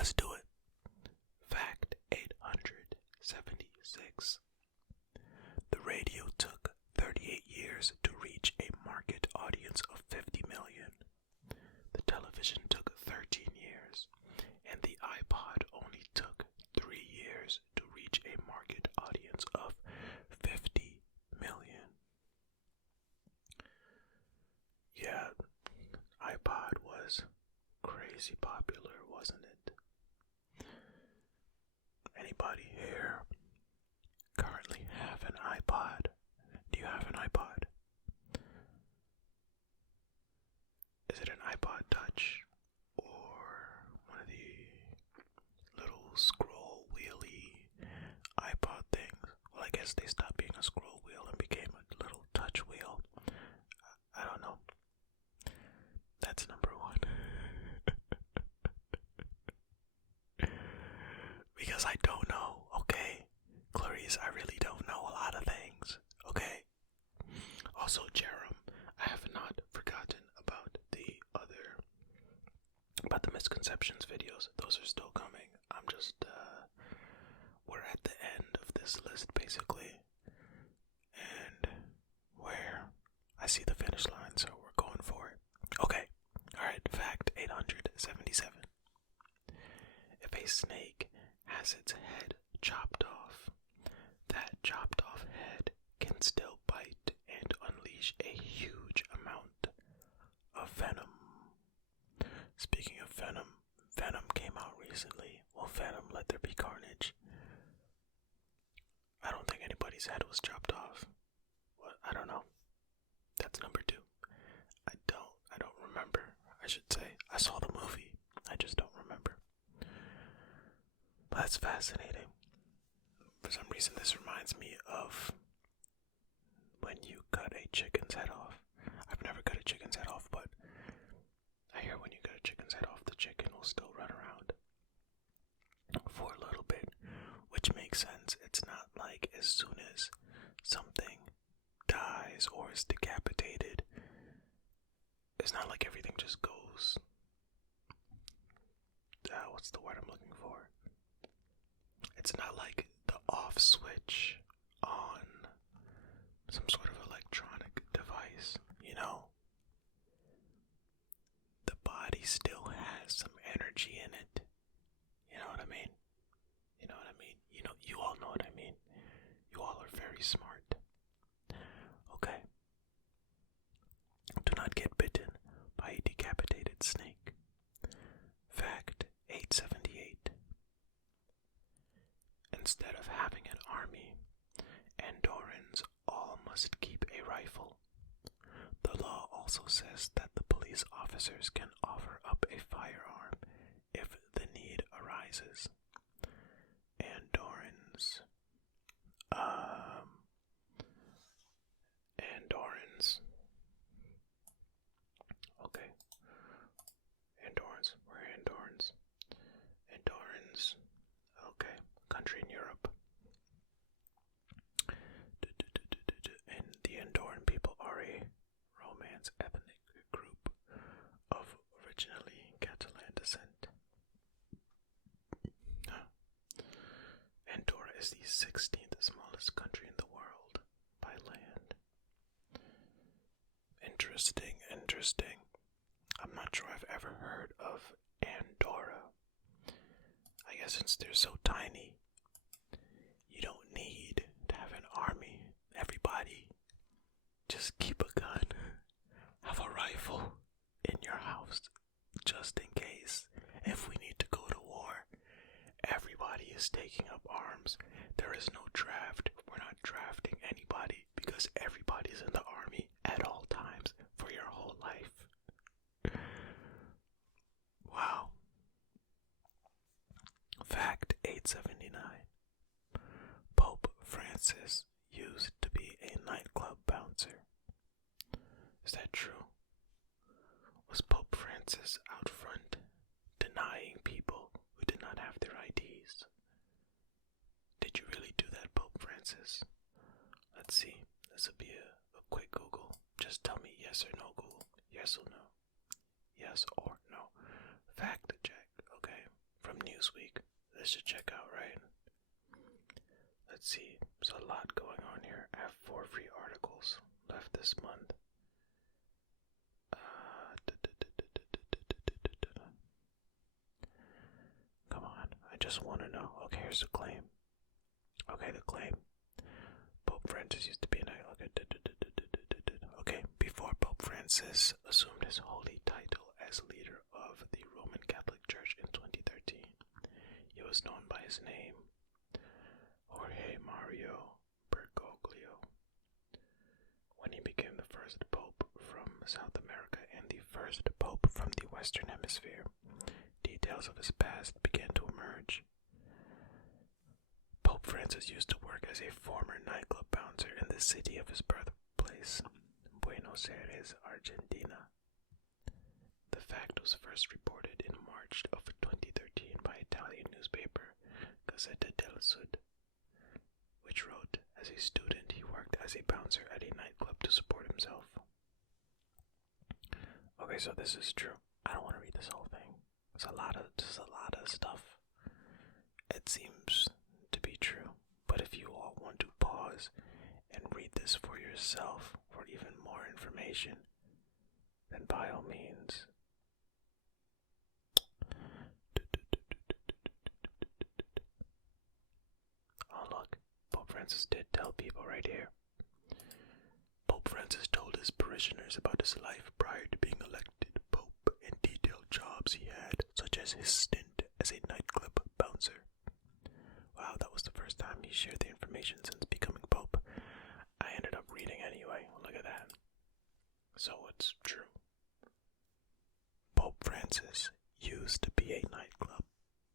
Let's do it. Fact 876. The radio took 38 years to reach a market audience of 50 million. The television took 13 years, and the iPod only took 3 years to reach a market audience of 50 million. Yeah, iPod was crazy popular, wasn't it? Anybody here currently have an iPod? Do you have an iPod? Is it an iPod Touch or one of the little scroll wheelie iPod things? Well, I guess they stopped being a scroll wheel and became a little touch wheel. I don't know. That's number one. Because I don't know, okay? Clarice, I really don't know a lot of things, okay? Also, Jerem, I have not forgotten about the misconceptions videos. Those are still coming. I'm just, we're at the end of this list, basically. And where I see the finish line, so we're going for it. Okay, alright, fact 877. If a snake has its head chopped off, that chopped off head can still bite and unleash a huge amount of venom. Speaking of venom, Venom came out recently. Will Venom Let There Be Carnage? I don't think anybody's head was chopped off. What? I don't know. That's number 2. I don't remember. I should say. I saw the movie. I just don't remember. That's fascinating. For some reason, this reminds me of when you cut a chicken's head off. I've never cut a chicken's head off, but I hear when you cut a chicken's head off, the chicken will still run around for a little bit, which makes sense. It's not like as soon as something dies or is decapitated, it's not like everything just goes. What's the word I'm looking for? It's not like the off switch on some sort of electronic device, you know? The body still has some energy in it. You know what I mean? You know what I mean? You know, you all know what I mean. You all are very smart. Okay. Do not get bitten by a decapitated snake. Fact 878. Instead of having an army, Andorrans all must keep a rifle. The law also says that the police officers can offer up a firearm if the need arises. Andorrans. Okay. Andorrans. We're Andorrans. Andorrans. Okay. Country in Europe. And the Andorran people are a Romance ethnic group of originally Catalan descent. Andorra is the 16th smallest country in the world by land. Interesting. I'm not sure I've ever heard of Andorra. I guess since they're so tiny, you don't need to have an army. Everybody just keep a gun, have a rifle in your house, just in case. If we need to go to war, everybody is taking up arms. There is no draft. We're not drafting anybody because everybody's in the army at all times for your whole life. Wow. Fact 879. Pope Francis used to be a nightclub bouncer. Is that true? Was Pope Francis out front denying people who did not have their IDs? Did you really do that, Pope Francis? Let's see. This will be a quick Google. Just tell me yes or no, Google. Yes or no? Yes or no? Fact check, okay? From News news week. This should check out, right? Let's see. There's a lot going on here. I have 4 free articles left this month. Come on, I just want to know. Okay, here's the claim. Okay, the claim. Pope Francis used to be an okay, before Pope Francis assumed his holy title as leader of the Roman Catholic Church in 2013, he was known by his name, Jorge Mario Bergoglio. When he became the first Pope from South America and the first Pope from the Western Hemisphere, details of his past began to emerge. Pope Francis used to work as a former nightclub bouncer in the city of his birthplace, Buenos Aires, Argentina. The fact was first reported in March of 2013 by Italian newspaper Gazzetta del Sud, which wrote, as a student he worked as a bouncer at a nightclub to support himself. Okay, so this is true. I don't want to read this whole thing. There's a lot of stuff. It seems to be true, but if you all want to pause and read this for yourself for even more information, then by all means. Oh look, Pope Francis did tell people right here. Pope Francis told his parishioners about his life prior to being elected Pope and detailed jobs he had, such as his stint as a nightclub bouncer. Wow, that was the first time he shared the information since becoming Pope. I ended up reading anyway. Look at that. So it's true. Pope Francis used to be a nightclub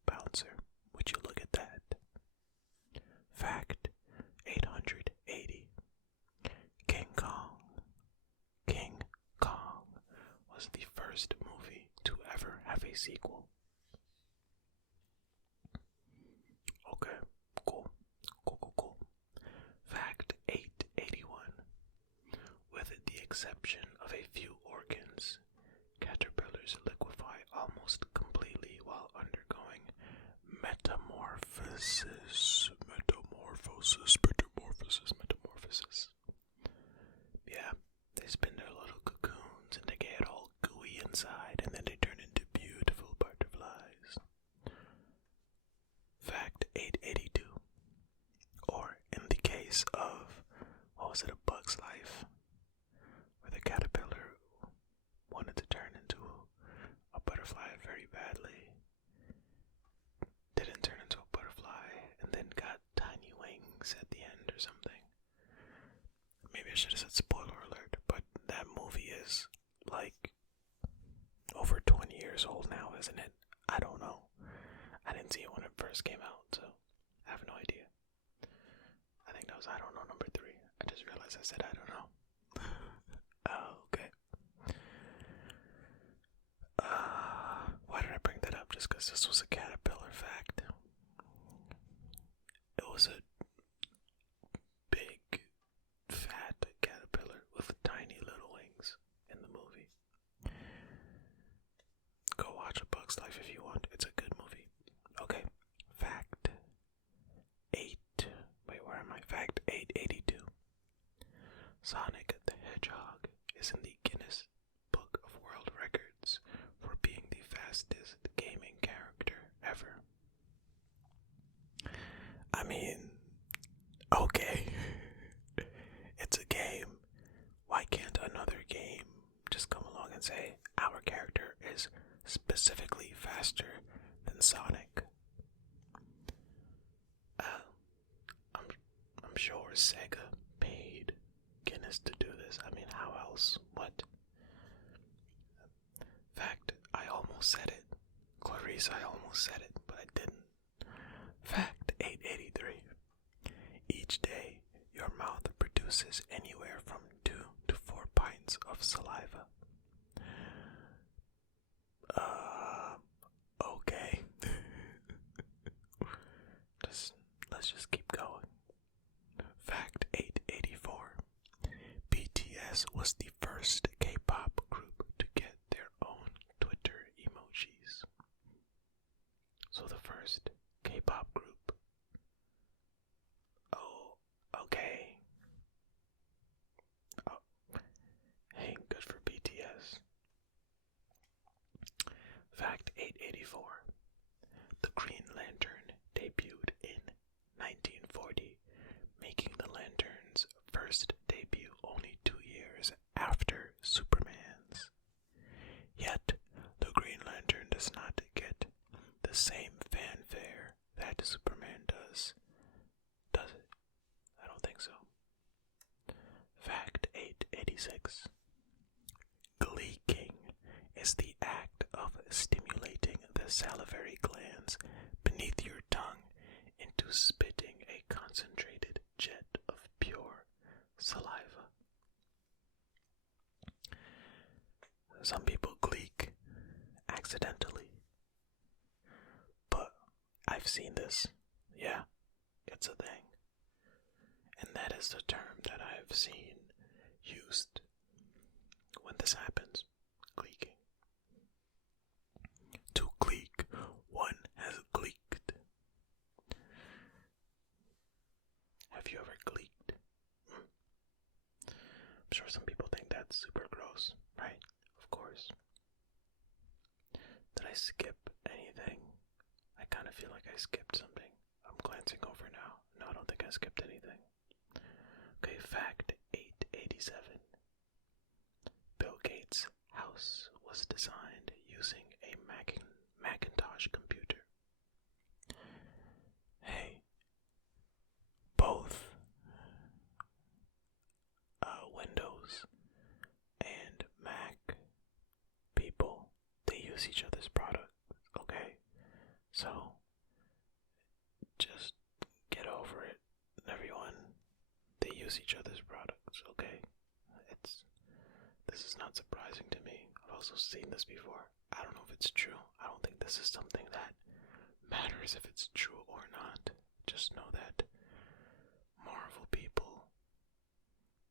bouncer. Would you look at that? Fact 880. King Kong was the first movie to ever have a sequel. Okay, cool. Fact 881. With the exception of a few organs, caterpillars liquefy almost completely while undergoing metamorphosis. Yeah, they spin their little cocoons and they get all gooey inside and then they turn into beautiful butterflies. Fact 882. Or in the case of, what was it, A Bug's Life, where the caterpillar wanted to turn into a butterfly very badly, didn't turn into a butterfly, and then got tiny wings at the end or something. Maybe I should have said spoiler alert, but that movie is like over 20 years old now, isn't it? I don't know. I didn't see it when it first came out, so I have no idea. I think that was I don't know number 3. I just realized I said I don't know. Okay. Why did I bring that up? Just because this was a caterpillar fact. It was a big, fat caterpillar with tiny little wings in the movie. Go watch A Bug's Life if you want. It's a good movie. Okay. Fact 882. Sonic the Hedgehog is in the Guinness Book of World Records for being the fastest gaming character ever. I mean, okay. It's a game. Why can't another game just come along and say, our character is specifically faster than Sonic? I'm sure Sega paid Guinness to do this. I mean, how else? What? Fact, I almost said it. Clarice, I almost said it, but I didn't. Fact 883. Each day, your mouth produces anywhere from 2 to 4 pints of saliva. Okay. Let's just keep going. Fact 884. BTS was the first K-pop group to get their own Twitter emojis. So the first K-pop group. Oh, okay. Oh, hey, good for BTS. Fact 884. The Green Lantern debuted in 1940, making the Lantern's first debut only 2 years after Superman's. Yet, the Green Lantern does not get the same fanfare that Superman does. Does it? I don't think so. Fact 886. Gleeking is the act of stimulating the salivary glands beneath your tongue into spitting a concentrated jet of pure saliva. Some people gleek accidentally, but I've seen this. Yeah, it's a thing. And that is the term that I've seen used when this happens. Gleeking. To gleek, one has gleeked. Have you ever gleeked? I'm sure some people think that's super gross, right? Of course. Did I skip anything? I kind of feel like I skipped something. I'm glancing over now. No, I don't think I skipped anything. Okay, fact 887. Bill Gates' house was designed using a Macintosh computer. Hey, both Windows and Mac people, they use each other's product, okay? So, just get over it, everyone. They use each other's products, okay? This is not surprising to me. I've also seen this before. I don't know if it's true. I don't think this is something that matters if it's true or not. Just know that Marvel people,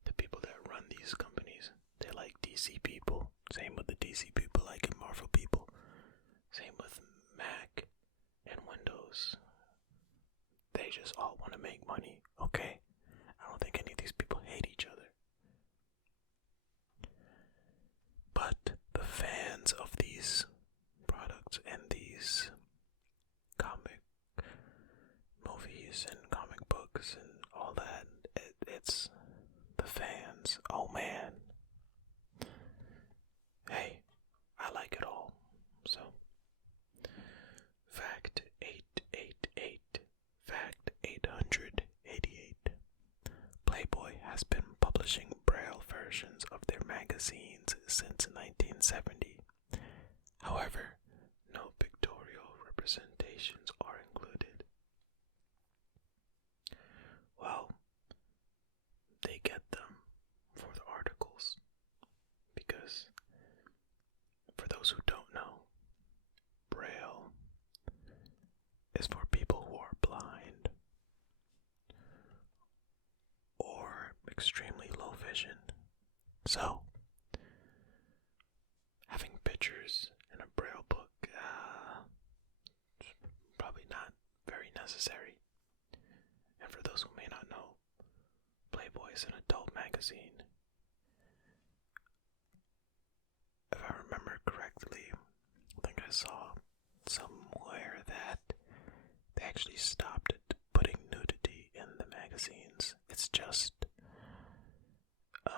the people that run these companies, they like DC people. Same with the DC people liking Marvel people. Same with Mac and Windows. They just all want to make money, okay? I don't think any of these people hate each other. But the fans of these products and these comic movies and comic books and all that, it's the fans. Oh man. Hey, I like it all. So, fact 888. Fact 888. Playboy has been publishing Braille versions of their magazines since 1970. However, no pictorial representations are included. Well, they get them for the articles, because for those who don't know, Braille is for people who are blind or extremely low vision. So, having pictures in a Braille book, probably not very necessary. And for those who may not know, Playboy is an adult magazine. If I remember correctly, I think I saw somewhere that they actually stopped putting nudity in the magazines. It's just, I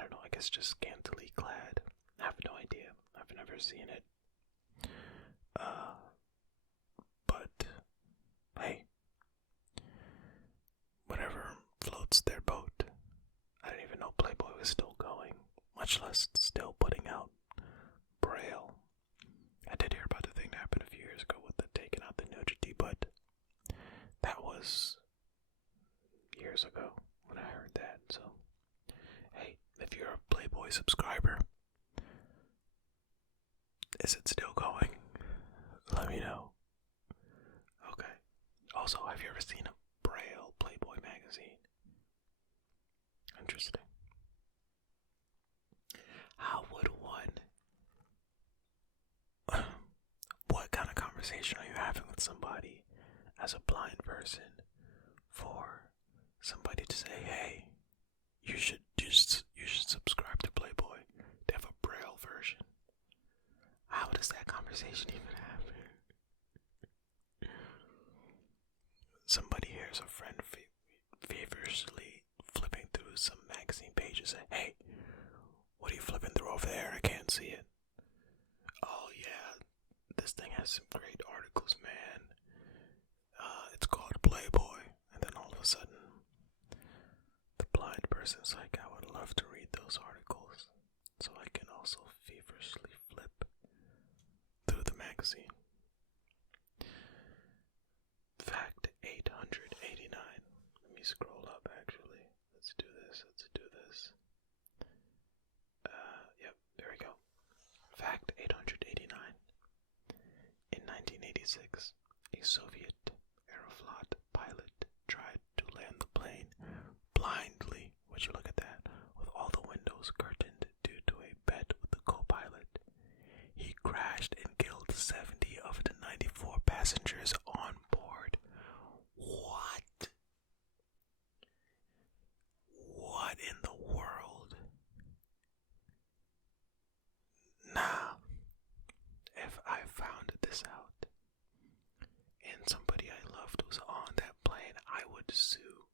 don't know, I guess just scantily clad. I have no idea. I've never seen it. But, hey, whatever floats their boat. I didn't even know Playboy was still going, much less still putting out Braille. I did hear about the thing that happened a few years ago with the taking out the nudity, but that was years ago when I heard that. So, hey, if you're a Playboy subscriber, is it still going? Let me know. Okay. Also, have you ever seen a Braille Playboy magazine? Interesting. How would one conversation are you having with somebody as a blind person for somebody to say, hey, you should subscribe to Playboy? They have a Braille version. How does that conversation even happen? Somebody hears a friend feverishly flipping through some magazine pages and say, hey, what are you flipping through over there? I can't see it. Oh yeah, this thing has some great articles, man. It's called Playboy. And then all of a sudden, the blind person's like, I would love to read those articles so I can also feverishly flip through the magazine. Fact 889. Let me scroll up actually. Let's do this. Yep, there we go. Fact 889. In 1986, a Soviet Aeroflot pilot tried to land the plane blindly, would you look at that, with all the windows curtained due to a bet with the co-pilot. He crashed and killed 70 of the 94 passengers on board. What? What in the world? Now, if I found this out and somebody I loved was on that plane, I would sue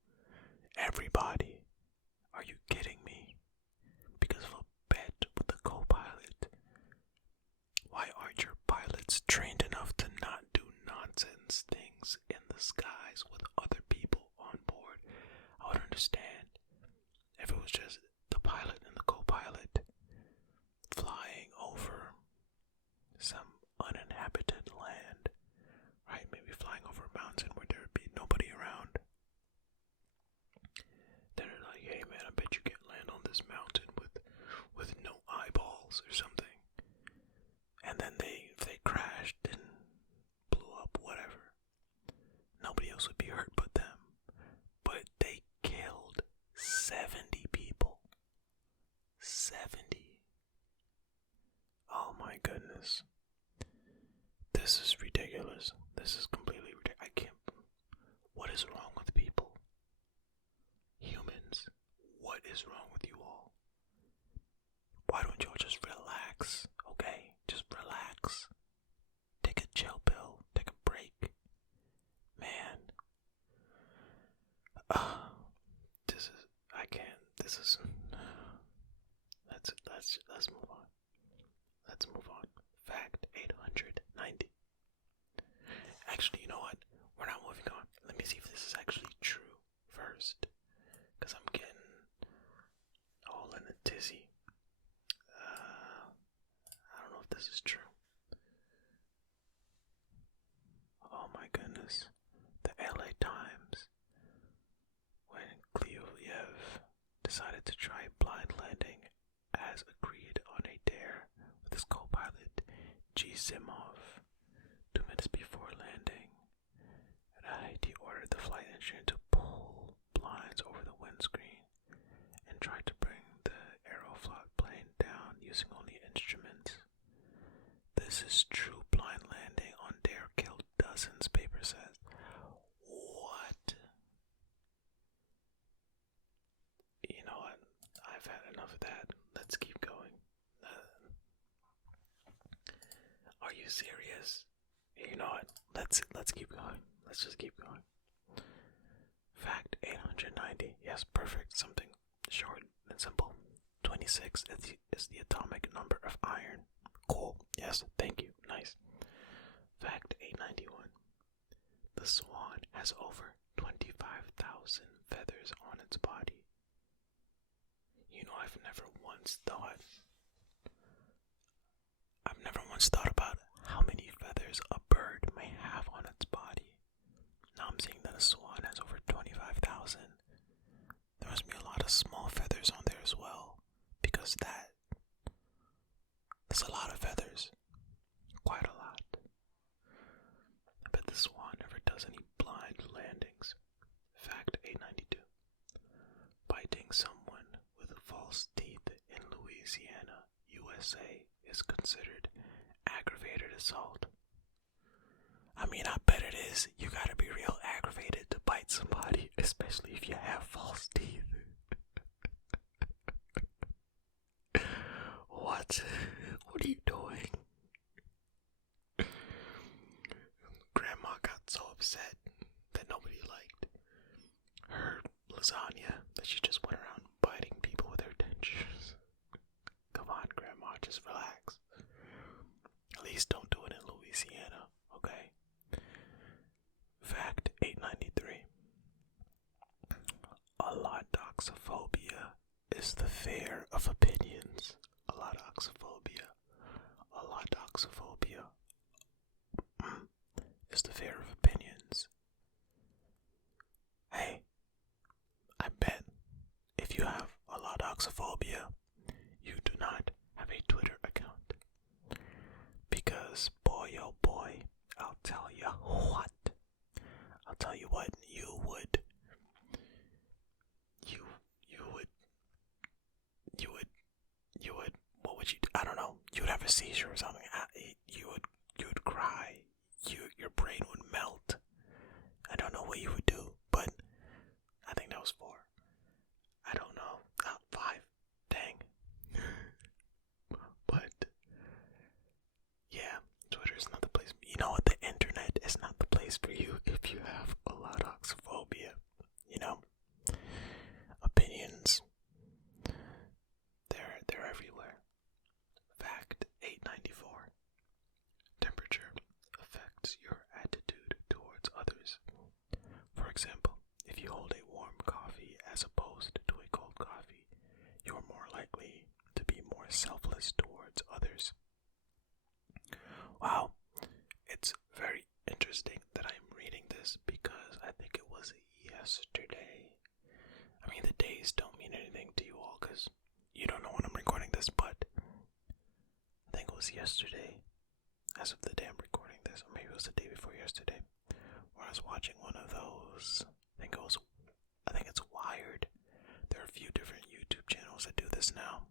everybody. Are you kidding me? Because of a bet with the co-pilot. Why aren't your pilots trained enough to not do nonsense things in the skies with other people on board? I would understand if it was just the pilot and the co-pilot flying over some uninhabited land, right? Maybe flying over a mountain where there would be nobody around. Then they're like, hey man, I bet you can't land on this mountain with no eyeballs or something. And then if they crashed and blew up, whatever, nobody else would be hurt but them. But they killed 70 people. 70. Oh my goodness. This is ridiculous. This is completely ridiculous. I can't. What is wrong with people? Humans, what is wrong with you all? Why don't y'all just relax, okay? Just relax. Take a chill pill. Take a break. Man. I can't. Let's move on. Let's move on. Fact 890. Actually, you know what? We're not moving on. Let me see if this is actually true first. Because I'm getting all in a tizzy. I don't know if this is true. Oh my goodness. The LA Times. When Kleoyev decided to try blind landing as agreed on a dare with his co-pilot G. Simov. 2 minutes before landing, he ordered the flight engineer to pull blinds over the windscreen and tried to bring the Aeroflot plane down using only instruments. This is true blind landing on dare killed dozens, paper says. What? You know what? I've had enough of that. Let's keep going. Are you serious? You know what? Let's keep going. Let's just keep going. Fact 890. Yes, perfect. Something short and simple. 26 is the atomic number of iron. Cool. Yes, thank you. Nice. Fact 891. The swan has over 25,000 feathers on its body. You know, I've never once thought about how many feathers a bird may have on its body. Now I'm seeing that a swan has over 25,000. There must be a lot of small feathers on there as well, because that's a lot of feathers. Quite a lot. I bet the swan never does any blind landings. Fact 892. Biting someone with false teeth in Louisiana, USA is considered aggravated assault. I mean, I bet it is. You gotta be real aggravated to bite somebody, especially if you have false teeth. What? What are you doing? Grandma got so upset that nobody liked her lasagna that she just went around biting people with her dentures. Come on, Grandma, just relax. At least don't do it in Louisiana, okay? Fact 893. Allodoxophobia is the fear of opinions. Allodoxophobia. Allodoxophobia is the fear of opinions. Hey, I bet if you have allodoxophobia, you do not have a Twitter account. Because boy, oh boy, I'll tell you what. I'll tell you what, you would, what would you do? I don't know, you would have a seizure or something, you would cry, your brain would melt. I don't know what you would do, but I think that was 4. I don't know, 5, dang. But, yeah, Twitter is not the place. You know what, the internet is not the place for you if you have allodoxophobia. You know, opinions, they're everywhere. Fact 894. Temperature affects your attitude towards others. For example, if you hold a warm coffee as opposed to a cold coffee, you are more likely to be more selfless towards others. Wow, it's very interesting that I'm reading this because I think it was yesterday. I mean, the days don't mean anything to you all because you don't know when I'm recording this, but I think it was yesterday, as of the day I'm recording this, or maybe it was the day before yesterday, where I was watching one of those, I think it's Wired. There are a few different YouTube channels that do this now,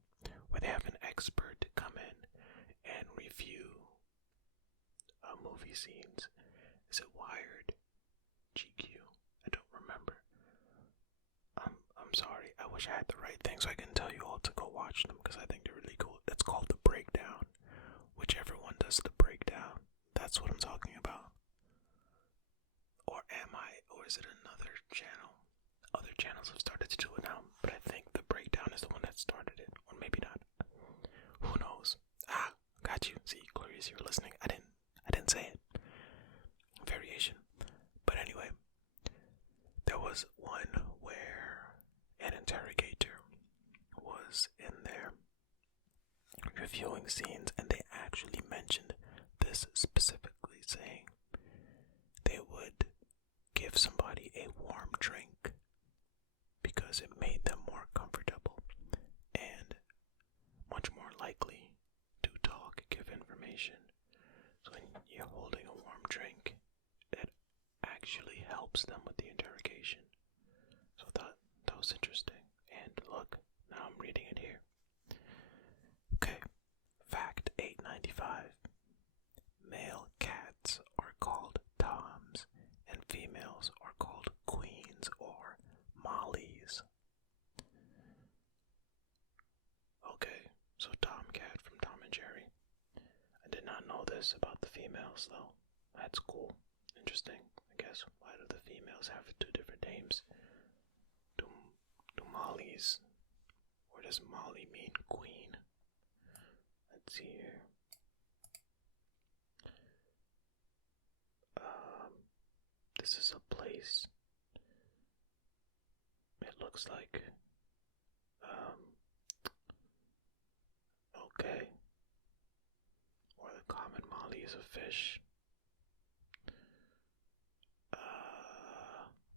where they have an expert come in and review movie scenes. Is it Wired? GQ? I don't remember. I'm sorry. I wish I had the right thing so I can tell you all to go watch them because I think they're really cool. It's called The Breakdown. Whichever one does The Breakdown, that's what I'm talking about. Or is it another channel? Other channels have started to do it now, but I think The Breakdown is the one that started it. Or maybe not. Who knows? Got you. See, Clarice, you were listening. I didn't say it. Variation. But anyway, there was one where an interrogator was in there reviewing scenes, and they actually mentioned this specifically, saying they would give somebody a warm drink because it made them more comfortable and much more likely to talk, give information. So when you're holding a warm drink, it actually helps them with the interrogation. So that was interesting. And look, now I'm reading it here. Okay, fact 895. Male cats are called Toms, and females are called Queens or Mollies. Okay, so Tomcat from Tom and Jerry. I did not know this about the females, though. That's cool. Interesting. I guess, why do the females have 2 different names? Do Mollies, or does Molly mean queen? Let's see here. This is a place. It looks like, okay. Or the common molly is a fish.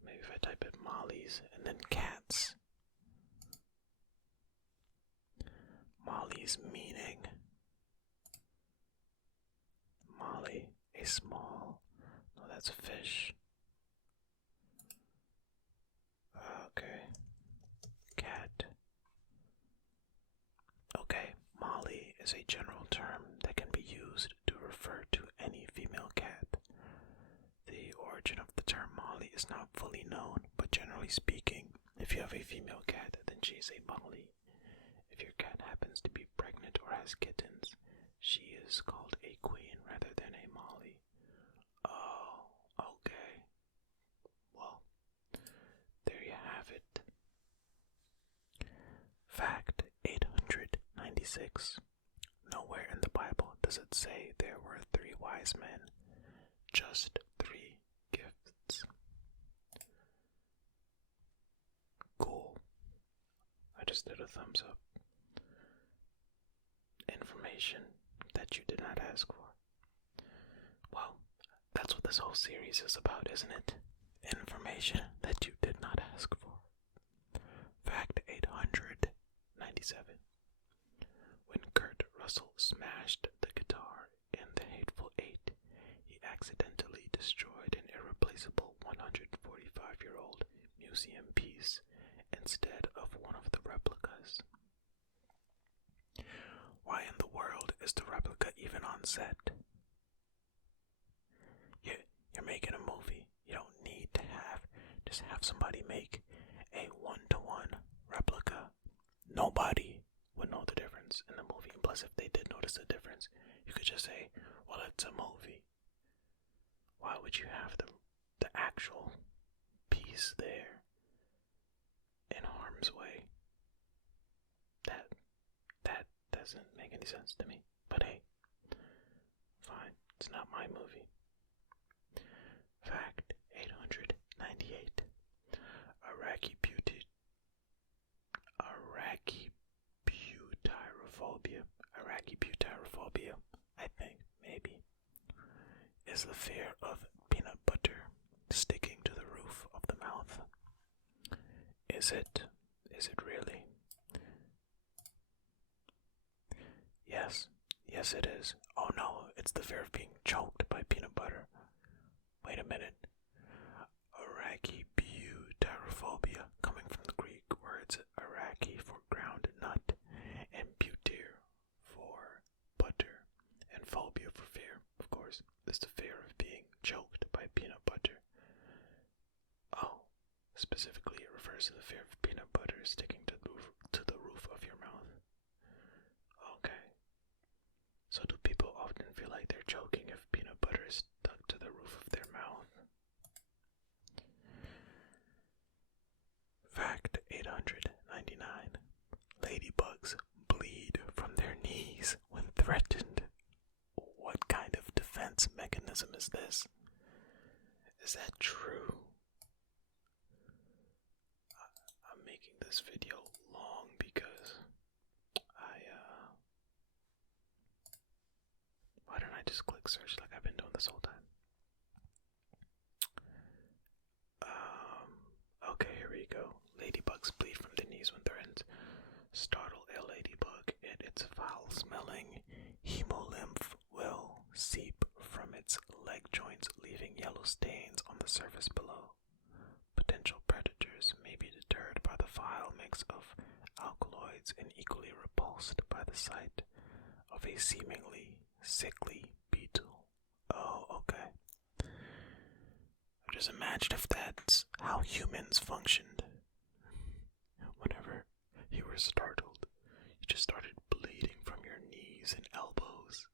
Maybe if I type in mollies and then cats. Molly's meaning. Molly, a small. No, that's a fish. Okay. Cat. Okay, Molly is a general term that can be used to refer to any female cat. is not fully known, but generally speaking, if you have a female cat, then she is a molly. If your cat happens to be pregnant or has kittens, she is called a queen rather than a molly. Oh, okay. Well, there you have it. Fact 896. Nowhere in the Bible does it say there were 3 wise men, just 3 gifts. Cool. I just did a thumbs up. Information that you did not ask for. Well, that's what this whole series is about, isn't it? Information that you did not ask for. Fact 897. When Kurt Russell smashed the guitar in The Hateful Eight, he accidentally destroyed an irreplaceable 145-year-old museum piece instead of one of the replicas. Why in the world is the replica even on set? You're making a movie. You don't need to just have somebody make a 1-to-1 replica. Nobody would know the difference in the movie. And plus, if they did notice the difference, you could just say, well, it's a movie. Why would you have the actual piece there in harm's way? That doesn't make any sense to me. But hey, fine. It's not my movie. Fact 898. Arachibutyrophobia, I think, maybe, is the fear of peanut butter sticking to the roof of the mouth. Is it? Is it really? Yes. Yes, it is. Oh no, it's the fear of being choked by peanut butter. Wait a minute. Arachibutyrophobia, coming from the Greek words arachie for ground nut, and butyr for butter, and phobia for fear, of course, is the fear of being choked by peanut butter. Oh, specifically it refers to the fear of peanut butter sticking to the roof of your mouth. Okay. So do people often feel like they're choking if peanut butter is stuck to the roof of their mouth? Fact 899. Ladybugs bleed from their knees when threatened. What kind of defense mechanism is this? Is that true? I'm making this video long because why don't I just click search like I've been doing this whole time? Okay, here we go. Ladybugs bleed from the knees when threatened. Startle a ladybug and its foul-smelling hemolymph will seep from its leg joints, leaving yellow stains on the surface below. Potential predators may be deterred by the vile mix of alkaloids and equally repulsed by the sight of a seemingly sickly beetle. Oh, okay. Just imagine if that's how humans functioned. Whenever you were startled, you just started bleeding from your knees and elbows.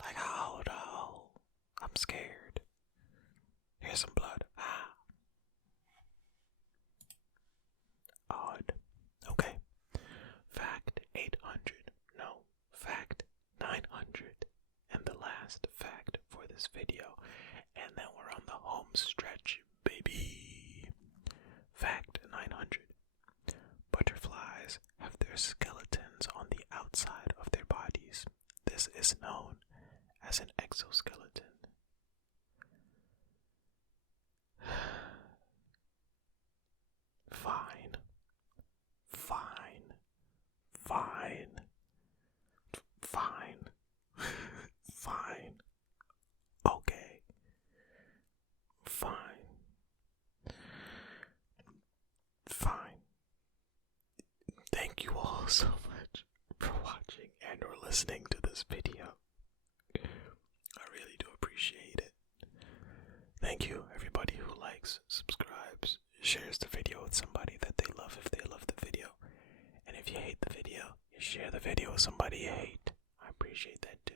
Like, oh no, I'm scared. Here's some blood. Ah. Odd. Okay. Fact 800. No, fact 900. And the last fact for this video. And then we're on the home stretch, baby. Fact 900. Butterflies have their skeletons on the outside of their bodies. This is known as an exoskeleton. Fine. Fine. Fine. Fine. Fine. Okay. Fine. Fine. Thank you all so much for watching and or listening to this video. I really do appreciate it. Thank you, everybody. everybody who likes, subscribes, shares the video with somebody that they love if they love the video. And if you hate the video, you share the video with somebody you hate. I appreciate that too.